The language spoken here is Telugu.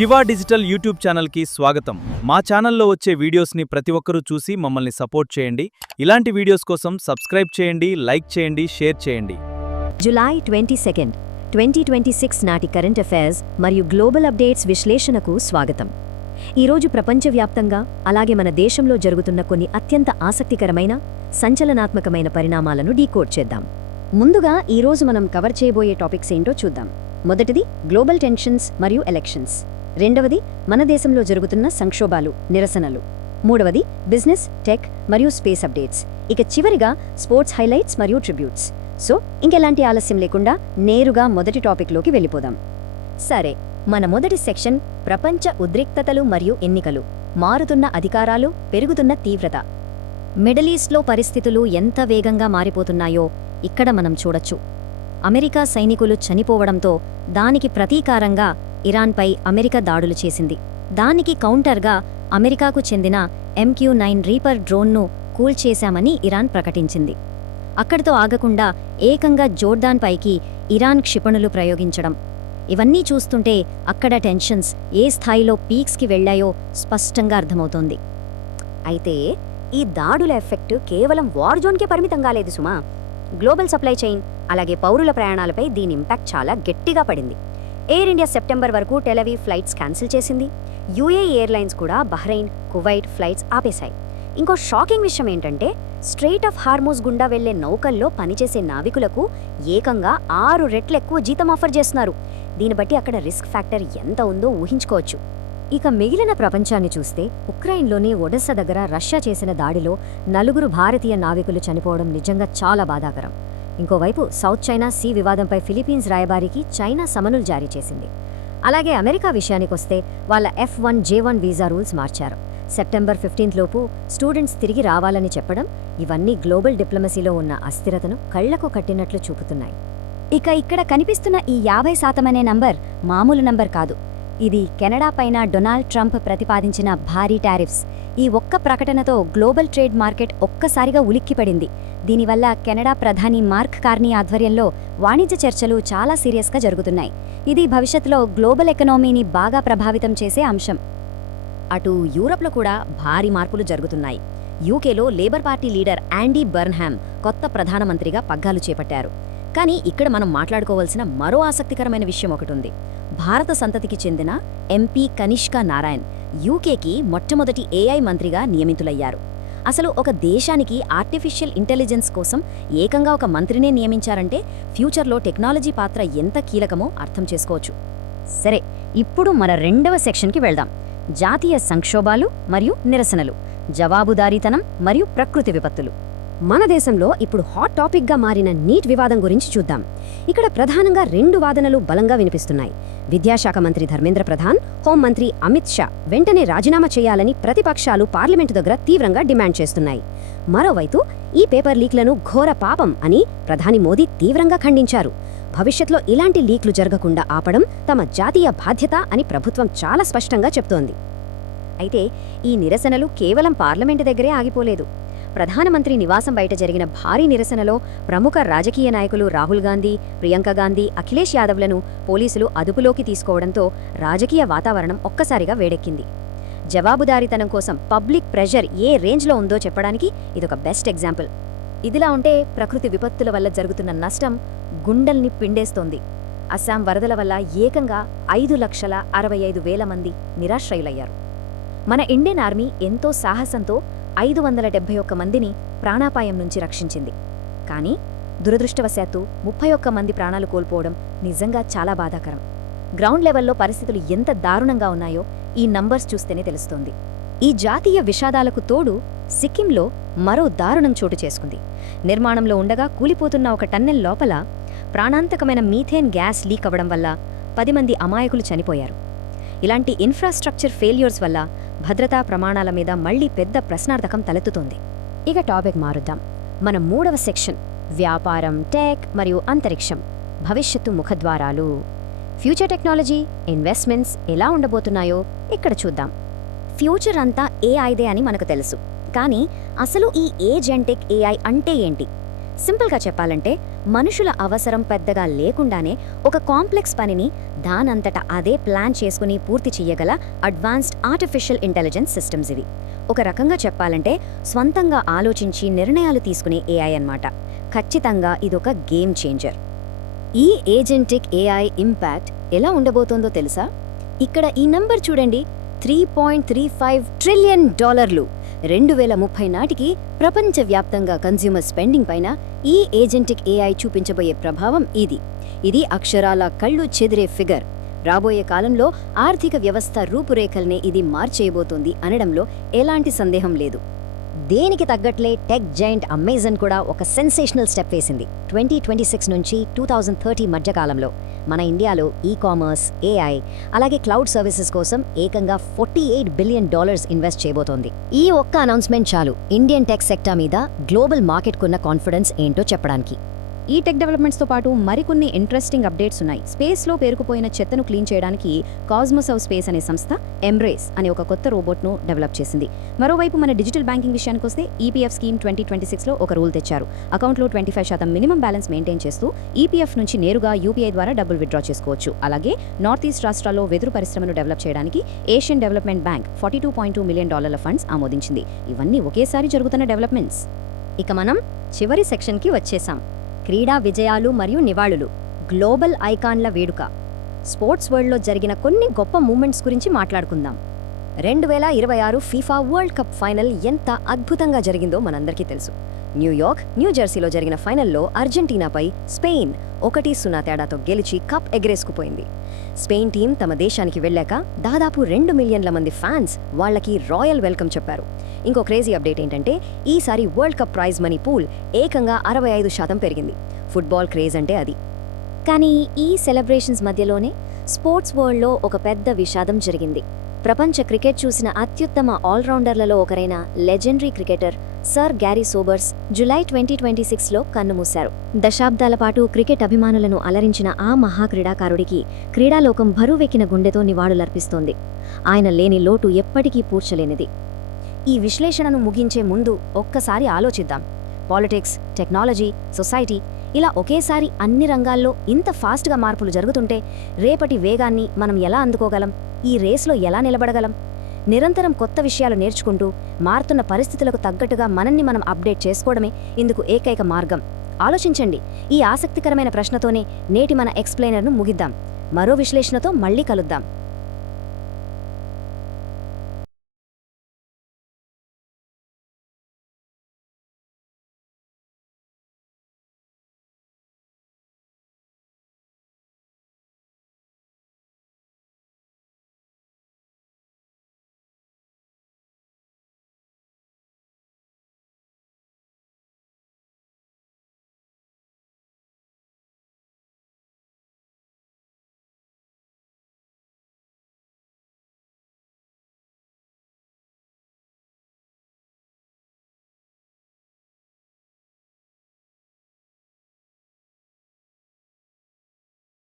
శివ డిజిటల్ యూట్యూబ్ ఛానల్కి స్వాగతం. మా ఛానల్లో వచ్చే వీడియోస్ని ప్రతి ఒక్కరూ చూసి మమ్మల్ని సపోర్ట్ చేయండి. ఇలాంటి వీడియోస్ కోసం సబ్స్క్రైబ్ చేయండి, లైక్ చేయండి, షేర్ చేయండి. జూలై 22, 2026 నాటి కరెంట్ అఫైర్స్ మరియు గ్లోబల్ అప్డేట్స్ విశ్లేషణకు స్వాగతం. ఈరోజు ప్రపంచవ్యాప్తంగా అలాగే మన దేశంలో జరుగుతున్న కొన్ని అత్యంత ఆసక్తికరమైన, సంచలనాత్మకమైన పరిణామాలను డీకోడ్ చేద్దాం. ముందుగా ఈరోజు మనం కవర్ చేయబోయే టాపిక్స్ ఏంటో చూద్దాం. మొదటిది గ్లోబల్ టెన్షన్స్ మరియు ఎలక్షన్స్. రెండవది మన దేశంలో జరుగుతున్న సంక్షోభాలు, నిరసనలు. మూడవది బిజినెస్, టెక్ మరియు స్పేస్ అప్డేట్స్. ఇక చివరిగా స్పోర్ట్స్ హైలైట్స్ మరియు ట్రిబ్యూట్స్. సో ఇంకెలాంటి ఆలస్యం లేకుండా నేరుగా మొదటి టాపిక్లోకి వెళ్ళిపోదాం. సరే, మన మొదటి సెక్షన్ ప్రపంచ ఉద్రిక్తతలు మరియు ఎన్నికలు, మారుతున్న అధికారాలు, పెరుగుతున్న తీవ్రత. మిడిల్ ఈస్ట్లో పరిస్థితులు ఎంత వేగంగా మారిపోతున్నాయో ఇక్కడ మనం చూడొచ్చు. అమెరికా సైనికులు చనిపోవడంతో దానికి ప్రతీకారంగా ఇరాన్పై అమెరికా దాడులు చేసింది. దానికి కౌంటర్గా అమెరికాకు చెందిన MQ-9 రీపర్ డ్రోన్ను కూల్చేశామని ఇరాన్ ప్రకటించింది. అక్కడితో ఆగకుండా ఏకంగా జోర్డాన్పైకి ఇరాన్ క్షిపణులు ప్రయోగించడం. ఇవన్నీ చూస్తుంటే అక్కడ టెన్షన్స్ ఏ స్థాయిలో పీక్స్కి వెళ్లాయో స్పష్టంగా అర్థమవుతోంది. అయితే ఈ దాడుల ఎఫెక్ట్ కేవలం వార్ జోన్కే పరిమితంగా లేదు సుమా. గ్లోబల్ సప్లై చైన్ అలాగే పౌరుల ప్రయాణాలపై దీని ఇంపాక్ట్ చాలా గట్టిగా పడింది. ఎయిర్ ఇండియా సెప్టెంబర్ వరకు టెలవీవ్ ఫ్లైట్స్ క్యాన్సిల్ చేసింది. UAE ఎయిర్లైన్స్ కూడా బహ్రెయిన్, కువైట్ ఫ్లైట్స్ ఆపేశాయి. ఇంకో షాకింగ్ విషయం ఏంటంటే స్ట్రెయిట్ ఆఫ్ హార్మూజ్ గుండా వెళ్లే నౌకల్లో పనిచేసే నావికులకు ఏకంగా 6 రెట్లు ఎక్కువ జీతం ఆఫర్ చేస్తున్నారు. దీన్ని బట్టి అక్కడ రిస్క్ ఫ్యాక్టర్ ఎంత ఉందో ఊహించుకోవచ్చు. ఇక మిగిలిన ప్రపంచాన్ని చూస్తే ఉక్రెయిన్లోని ఒడెస్సా దగ్గర రష్యా చేసిన దాడిలో 4 భారతీయ నావికులు చనిపోవడం నిజంగా చాలా బాధాకరం. ఇంకోవైపు సౌత్ చైనా సీ వివాదంపై ఫిలిప్పీన్స్ రాయబారికి చైనా సమనులు జారీ చేసింది. అలాగే అమెరికా విషయానికొస్తే వాళ్ళ F1J1 వీసా రూల్స్ మార్చారు. సెప్టెంబర్ 15 లోపు స్టూడెంట్స్ తిరిగి రావాలని చెప్పడం, ఇవన్నీ గ్లోబల్ డిప్లొమసీలో ఉన్న అస్థిరతను కళ్లకు కట్టినట్లు చూపుతున్నాయి. ఇక ఇక్కడ కనిపిస్తున్న ఈ 50% అనే నంబర్ మామూలు నంబర్ కాదు. ఇది కెనడా పైన డొనాల్డ్ ట్రంప్ ప్రతిపాదించిన భారీ టారిఫ్స్. ఈ ఒక్క ప్రకటనతో గ్లోబల్ ట్రేడ్ మార్కెట్ ఒక్కసారిగా ఉలిక్కిపడింది. దీనివల్ల కెనడా ప్రధాని మార్క్ కార్నీ ఆధ్వర్యంలో వాణిజ్య చర్చలు చాలా సీరియస్గా జరుగుతున్నాయి. ఇది భవిష్యత్తులో గ్లోబల్ ఎకనామీని బాగా ప్రభావితం చేసే అంశం. అటు యూరప్లో కూడా భారీ మార్పులు జరుగుతున్నాయి. యూకేలో లేబర్ పార్టీ లీడర్ యాండీ బర్న్హామ్ కొత్త ప్రధానమంత్రిగా పగ్గాలు చేపట్టారు. కానీ ఇక్కడ మనం మాట్లాడుకోవాల్సిన మరో ఆసక్తికరమైన విషయం ఒకటుంది. భారత సంతతికి చెందిన MP కనిష్కా నారాయణ్ యూకేకి మొట్టమొదటి AI మంత్రిగా నియమితులయ్యారు. అసలు ఒక దేశానికి ఆర్టిఫిషియల్ ఇంటెలిజెన్స్ కోసం ఏకంగా ఒక మంత్రినే నియమించారంటే ఫ్యూచర్లో టెక్నాలజీ పాత్ర ఎంత కీలకమో అర్థం చేసుకోవచ్చు. సరే, ఇప్పుడు మన రెండవ సెక్షన్కి వెళ్దాం. జాతీయ సంక్షోభాలు మరియు నిరసనలు, జవాబుదారీతనం మరియు ప్రకృతి విపత్తులు. మన దేశంలో ఇప్పుడు హాట్ టాపిక్గా మారిన నీట్ వివాదం గురించి చూద్దాం. ఇక్కడ ప్రధానంగా 2 వాదనలు బలంగా వినిపిస్తున్నాయి. విద్యాశాఖ మంత్రి ధర్మేంద్ర ప్రధాన్, హోంమంత్రి అమిత్ షా వెంటనే రాజీనామా చేయాలని ప్రతిపక్షాలు పార్లమెంటు దగ్గర తీవ్రంగా డిమాండ్ చేస్తున్నాయి. మరోవైపు ఈ పేపర్ లీక్లను ఘోర పాపం అని ప్రధాని మోదీ తీవ్రంగా ఖండించారు. భవిష్యత్తులో ఇలాంటి లీక్లు జరగకుండా ఆపడం తమ జాతీయ బాధ్యత అని ప్రభుత్వం చాలా స్పష్టంగా చెప్తోంది. అయితే ఈ నిరసనలు కేవలం పార్లమెంటు దగ్గరే ఆగిపోలేదు. ప్రధానమంత్రి నివాసం బయట జరిగిన భారీ నిరసనలో ప్రముఖ రాజకీయ నాయకులు రాహుల్ గాంధీ, ప్రియాంక గాంధీ, అఖిలేష్ యాదవ్లను పోలీసులు అదుపులోకి తీసుకోవడంతో రాజకీయ వాతావరణం ఒక్కసారిగా వేడెక్కింది. జవాబుదారీతనం కోసం పబ్లిక్ ప్రెషర్ ఏ రేంజ్లో ఉందో చెప్పడానికి ఇదొక బెస్ట్ ఎగ్జాంపుల్. ఇదిలా ఉంటే ప్రకృతి విపత్తుల వల్ల జరుగుతున్న నష్టం గుండెల్ని పిండేస్తోంది. అస్సాం వరదల వల్ల ఏకంగా 5,65,000 మంది నిరాశ్రయులయ్యారు. మన ఇండియన్ ఆర్మీ ఎంతో సాహసంతో 571 మందిని ప్రాణాపాయం నుంచి రక్షించింది. కానీ దురదృష్టవశాత్తు 31 మంది ప్రాణాలు కోల్పోవడం నిజంగా చాలా బాధాకరం. గ్రౌండ్ లెవెల్లో పరిస్థితులు ఎంత దారుణంగా ఉన్నాయో ఈ నంబర్స్ చూస్తేనే తెలుస్తోంది. ఈ జాతీయ విషాదాలకు తోడు సిక్కింలో మరో దారుణం చోటు చేసుకుంది. నిర్మాణంలో ఉండగా కూలిపోతున్న ఒక టన్నెల్ లోపల ప్రాణాంతకమైన మీథేన్ గ్యాస్ లీక్ అవ్వడం వల్ల 10 మంది అమాయకులు చనిపోయారు. ఇలాంటి ఇన్ఫ్రాస్ట్రక్చర్ ఫెయిల్యూర్స్ వల్ల భద్రతా ప్రమాణాల మీద మళ్లీ పెద్ద ప్రశ్నార్థకం తలెత్తుతోంది. ఇక టాపిక్ మారుద్దాం. మన 3వ సెక్షన్ వ్యాపారం, టెక్ మరియు అంతరిక్షం, భవిష్యత్తు ముఖద్వారాలు. ఫ్యూచర్ టెక్నాలజీ, ఇన్వెస్ట్మెంట్స్ ఎలా ఉండబోతున్నాయో ఇక్కడ చూద్దాం. ఫ్యూచర్ అంతా AIదే అని మనకు తెలుసు. కానీ అసలు ఈ ఏజెంటిక్ AI అంటే ఏంటి? సింపుల్గా చెప్పాలంటే మనుషుల అవసరం పెద్దగా లేకుండానే ఒక కాంప్లెక్స్ పనిని దానంతట అదే ప్లాన్ చేసుకుని పూర్తి చెయ్యగల అడ్వాన్స్డ్ ఆర్టిఫిషియల్ ఇంటెలిజెన్స్ సిస్టమ్స్ ఇవి. ఒక రకంగా చెప్పాలంటే స్వంతంగా ఆలోచించి నిర్ణయాలు తీసుకునే ఏఐ అన్నమాట. ఖచ్చితంగా ఇదొక గేమ్ చేంజర్. ఈ ఏజెంటిక్ ఏఐ ఇంపాక్ట్ ఎలా ఉండబోతోందో తెలుసా? ఇక్కడ ఈ నంబర్ చూడండి, $3.35 ట్రిలియన్. 2030 నాటికి ప్రపంచవ్యాప్తంగా కన్స్యూమర్ స్పెండింగ్ పైన ఈ ఏజెంటిక్ ఏఐ చూపించబోయే ప్రభావం ఇది అక్షరాల కళ్ళు చెదిరే ఫిగర్. రాబోయే కాలంలో ఆర్థిక వ్యవస్థ రూపురేఖల్నే ఇది మార్చేయబోతోంది అనడంలో ఎలాంటి సందేహం లేదు. దేనికి తగ్గట్లే టెక్ జైంట్ అమెజాన్ కూడా ఒక సెన్సేషనల్ స్టెప్ వేసింది. 2026 నుంచి 2030 మధ్య కాలంలో మన ఇండియాలో కామర్స్, ఏఐ అలాగే క్లౌడ్ సర్వీసెస్ కోసం ఏకంగా $48 బిలియన్ ఇన్వెస్ట్ చేయబోతోంది. ఈ ఒక్క అనౌన్స్మెంట్ చాలు ఇండియన్ టెక్ సెక్టర్ మీద గ్లోబల్ మార్కెట్కున్న కాన్ఫిడెన్స్ ఏంటో చెప్పడానికి. ఈ టెక్ డెవలప్మెంట్స్తో పాటు మరికొన్ని ఇంట్రెస్టింగ్ అప్డేట్స్ ఉన్నాయి. స్పేస్లో పేరుకుపోయిన చెత్తను క్లీన్ చేయడానికి కాస్మోస్ ఆఫ్ స్పేస్ అనే సంస్థ ఎంబ్రేస్ అనే ఒక కొత్త రోబోట్ను డెవలప్ చేసింది. మరోవైపు మన డిజిటల్ బ్యాంకింగ్ విషయానికి వస్తే ఈపీఎఫ్ స్కీమ్ 2026లో ఒక రూల్ తెచ్చారు. అకౌంట్లో 25% మినిమం బ్యాలెన్స్ మెయింటైన్ చేస్తూ ఈపీఎఫ్ నుంచి నేరుగా యూపీఐ ద్వారా డబ్బులు విత్డ్రా చేసుకోవచ్చు. అలాగే నార్త్ ఈస్ట్ రాష్ట్రాల్లో వెదురు పరిశ్రమను డెవలప్ చేయడానికి Asian development bank $42.2 million funds ఆమోదించింది. ఇవన్నీ ఒకేసారి జరుగుతున్న డెవలప్మెంట్స్. ఇక మనం చివరి సెక్షన్కి వచ్చేసాం. క్రీడా విజయాలు మరియు నివాళులు, గ్లోబల్ ఐకాన్ల వేడుక. స్పోర్ట్స్ వరల్డ్లో జరిగిన కొన్ని గొప్ప మూమెంట్స్ గురించి మాట్లాడుకుందాం. 2026 ఫీఫా వరల్డ్ కప్ ఫైనల్ ఎంత అద్భుతంగా జరిగిందో మనందరికీ తెలుసు. న్యూయార్క్, న్యూజెర్సీలో జరిగిన ఫైనల్లో అర్జెంటీనాపై స్పెయిన్ 1-0 తేడాతో గెలిచి కప్ ఎగరేసుకుపోయింది. స్పెయిన్ టీం తమ దేశానికి వెళ్ళాక దాదాపు 2 మిలియన్ల మంది ఫ్యాన్స్ వాళ్లకి రాయల్ వెల్కమ్ చెప్పారు. ఇంకో క్రేజీ అప్డేట్ ఏంటంటే ఈసారి world cup prize money pool ఏకంగా 65% పెరిగింది. ఫుట్బాల్ క్రేజ్ అంటే అది. కానీ ఈ సెలబ్రేషన్స్ మధ్యలోనే స్పోర్ట్స్ వరల్డ్లో ఒక పెద్ద విషాదం జరిగింది. ప్రపంచ క్రికెట్ చూసిన అత్యుత్తమ ఆల్రౌండర్లలో ఒకరైన legendary cricketer sir Garry Sobers July 2026లో కన్నుమూశారు. దశాబ్దాల పాటు క్రికెట్ అభిమానులను అలరించిన ఆ మహాక్రీడాకారుడికి క్రీడాలోకం బరువెక్కిన గుండెతో నివాళులర్పిస్తోంది. ఆయన లేని లోటు ఎప్పటికీ పూడ్చలేనిది. ఈ విశ్లేషణను ముగించే ముందు ఒక్కసారి ఆలోచిద్దాం. పాలిటిక్స్, టెక్నాలజీ, సొసైటీ ఇలా ఒకేసారి అన్ని రంగాల్లో ఇంత ఫాస్ట్గా మార్పులు జరుగుతుంటే రేపటి వేగాన్ని మనం ఎలా అందుకోగలం? ఈ రేస్లో ఎలా నిలబడగలం? నిరంతరం కొత్త విషయాలు నేర్చుకుంటూ మారుతున్న పరిస్థితులకు తగ్గట్టుగా మనల్ని మనం అప్డేట్ చేసుకోవడమే ఇందుకు ఏకైక మార్గం. ఆలోచించండి. ఈ ఆసక్తికరమైన ప్రశ్నతోనే నేటి మన ఎక్స్ప్లెయినర్ను ముగిద్దాం. మరో విశ్లేషణతో మళ్ళీ కలుద్దాం.